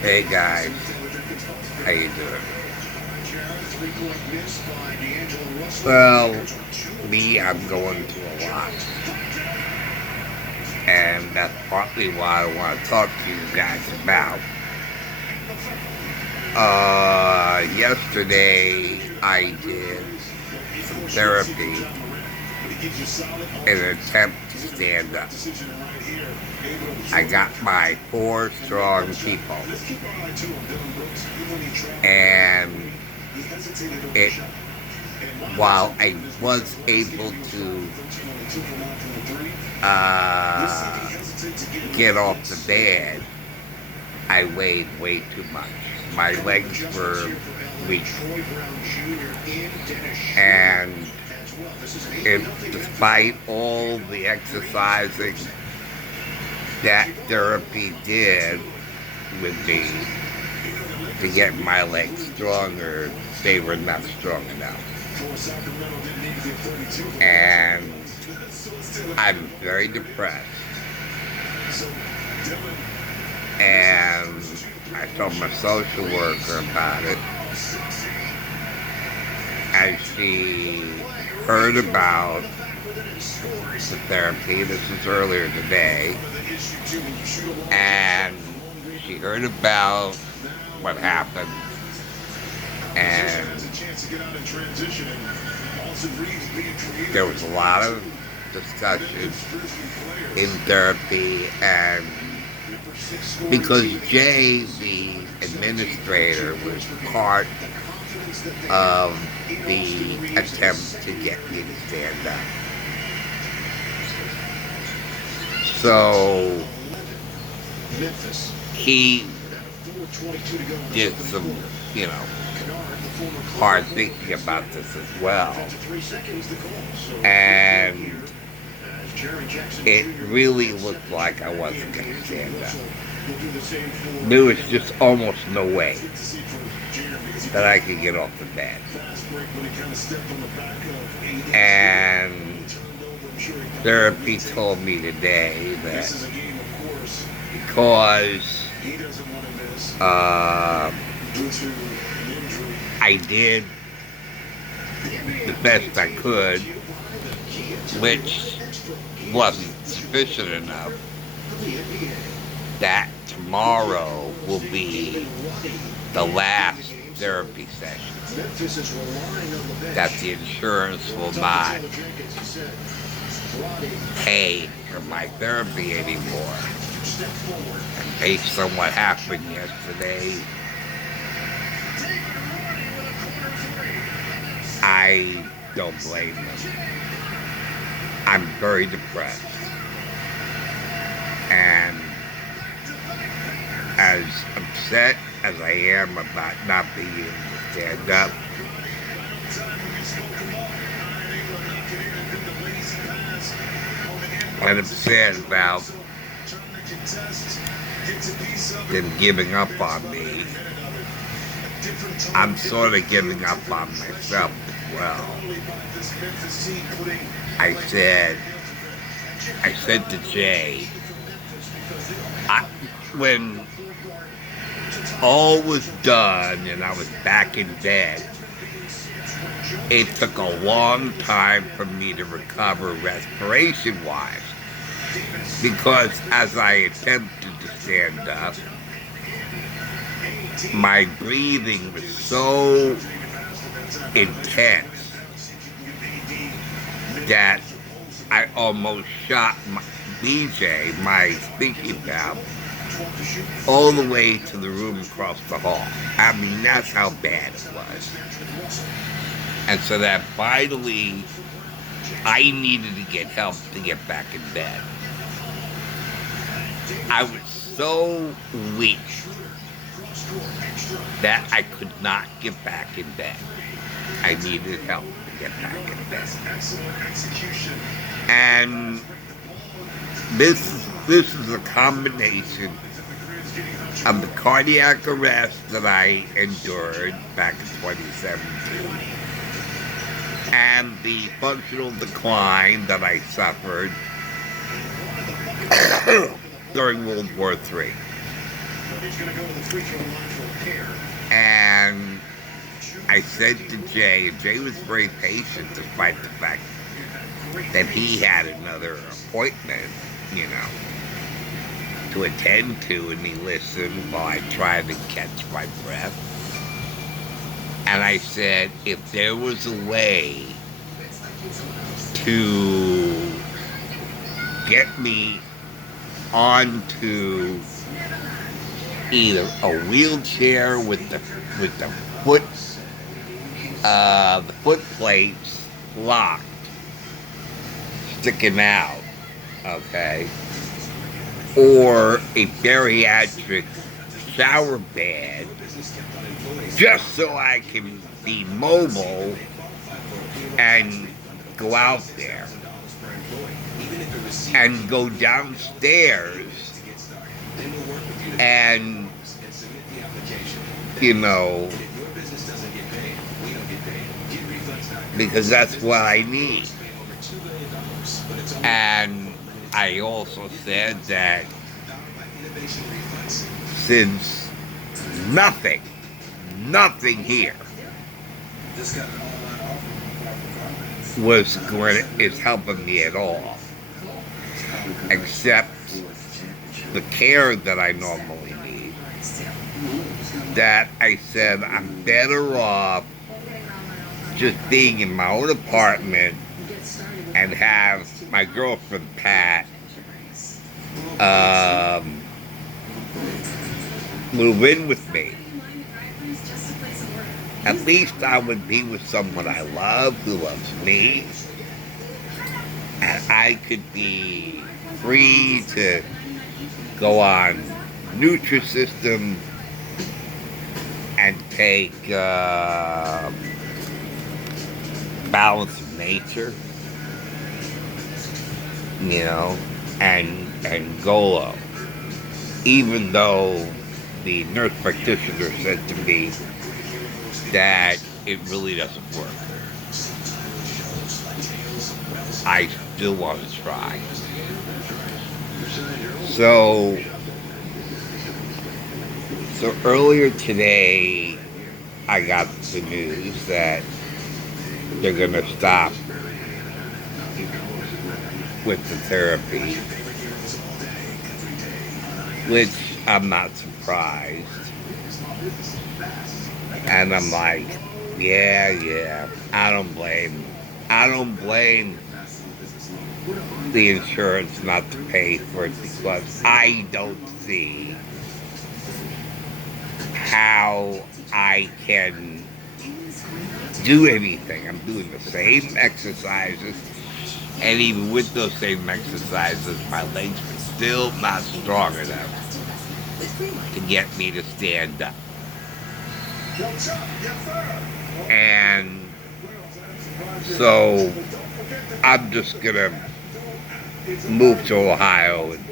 Hey guys, how you doing? Well, me, I'm going through a lot, and that's partly why I want to talk to you guys about. Yesterday I did some therapy in an attempt to stand up. I got my 4 strong people, and it while I was able to get off the bed, I weighed way too much. My legs were weak, and despite all the exercising that therapy did with me to get my legs stronger, they were not strong enough. And I'm very depressed. And I told my social worker about it, and she heard about the therapy. This was earlier today, and she heard about what happened, and there was a lot of discussion in therapy, and because Jay, the administrator, was part of the attempt to get me to stand up. So he did some, hard thinking about this as well. And it really looked like I wasn't going to stand up. There was just almost no way that I could get off the bed. And therapy told me today that because I did the best I could, which wasn't sufficient enough, that tomorrow will be the last therapy session, that the insurance will not pay for my therapy anymore. And based on what happened yesterday, I don't blame them. I'm very depressed, and as upset as I am about not being able to stand up, and upset about them giving up on me, I'm sort of giving up on myself as well. I said to Jay, when all was done and I was back in bed, it took a long time for me to recover respiration-wise, because as I attempted to stand up, my breathing was so intense that I almost shot BJ, my speaking valve, all the way to the room across the hall. I mean, that's how bad it was. And so that finally, I needed to get help to get back in bed. I was so weak that I could not get back in bed. I needed help to get back in bed. And this is a combination of the cardiac arrest that I endured back in 2017 and the functional decline that I suffered during World War III. And I said to Jay, and Jay was very patient despite the fact that he had another appointment, you know, to attend to, and he listened while I tried to catch my breath. And I said, if there was a way to get me onto either a wheelchair with the foot plates locked, sticking out, okay, or a bariatric shower bed, just so I can be mobile and go out there and go downstairs and, you know, because that's what I need. And I also said that since nothing here is helping me at all, except the care that I normally need, that I said I'm better off just being in my own apartment and have my girlfriend Pat move in with me. At least I would be with someone I love, who loves me, and I could be free to go on Nutrisystem and take Balance of Nature, you know, and Golo, even though the nurse practitioner said to me that it really doesn't work. I still want to try. So earlier today, I got the news that they're going to stop with the therapy, which I'm not surprised. And I'm like, yeah, I don't blame the insurance not to pay for it, because I don't see how I can do anything. I'm doing the same exercises, and even with those same exercises, my legs are still not strong enough to get me to stand up. And so I'm just gonna move to Ohio and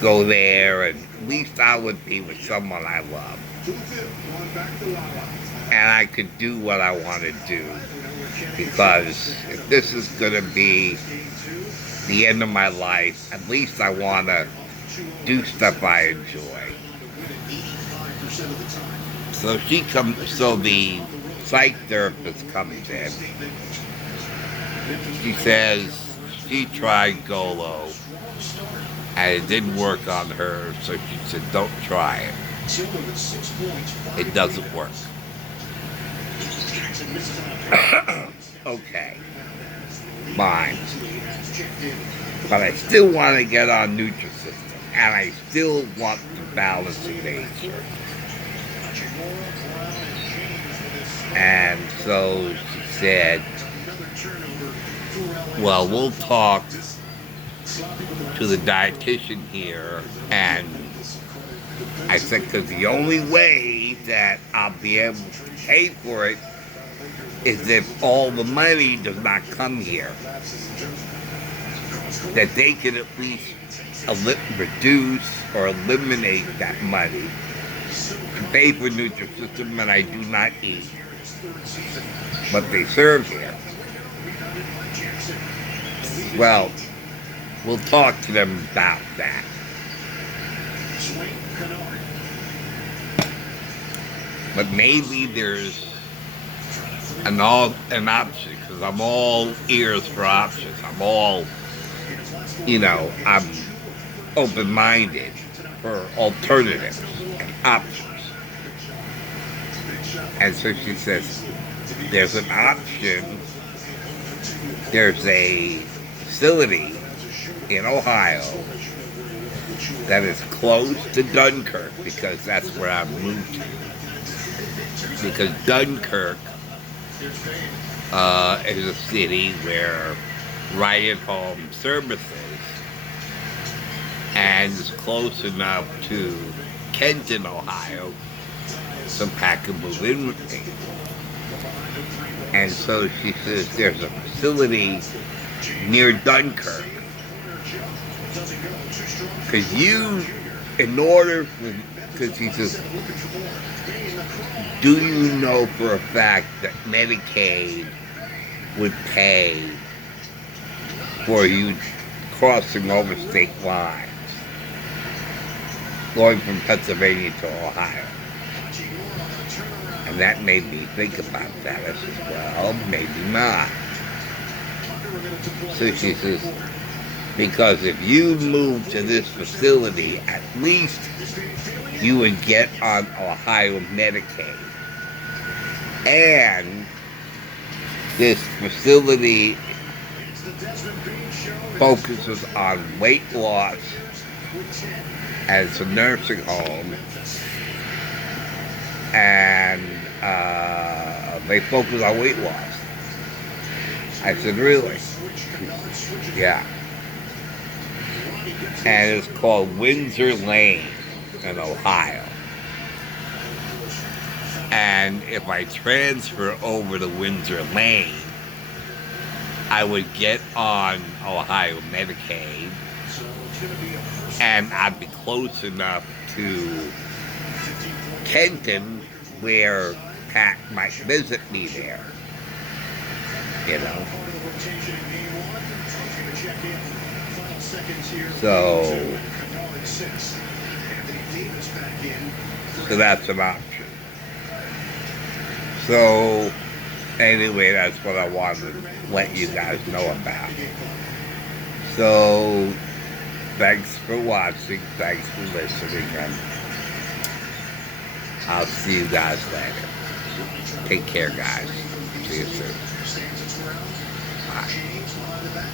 go there, and at least I would be with someone I love, and I could do what I want to do, because if this is gonna be the end of my life, at least I want to do stuff I enjoy. So the psych therapist comes in. She says she tried Golo and it didn't work on her, so she said, don't try it. It doesn't work. Okay, fine. But I still want to get on Nutrisystem, and I still want the Balance of Nature. And so she said, well, we'll talk to the dietitian here. And I said, because the only way that I'll be able to pay for it is if all the money does not come here. That they can at least reduce or eliminate that money to pay for Nutrisystem, and I do not eat what they serve here. Well, we'll talk to them about that. But maybe there's an option, because I'm all ears for options. I'm open-minded for alternatives and options. And so she says, there's an option. There's a facility in Ohio that is close to Dunkirk, because that's where I moved to. Because Dunkirk is a city where right at home services, and is close enough to Kenton, Ohio, so Pat can move in with me. And so she says there's a facility near Dunkirk. Because he says, do you know for a fact that Medicaid would pay for you crossing over state lines, going from Pennsylvania to Ohio? And that made me think about that. I said, well, maybe not. So she says, because if you move to this facility, at least you would get on Ohio Medicaid. And this facility focuses on weight loss, and it's a nursing home, and they focus on weight loss. I said, really? Yeah. And it's called Windsor Lane in Ohio. And if I transfer over to Windsor Lane, I would get on Ohio Medicaid, and I'd be close enough to Kenton where Pat might visit me there. So that's an option. So anyway, that's what I wanted to let you guys know about. So thanks for watching, thanks for listening, and I'll see you guys later. Take care, guys. See you soon. Bye.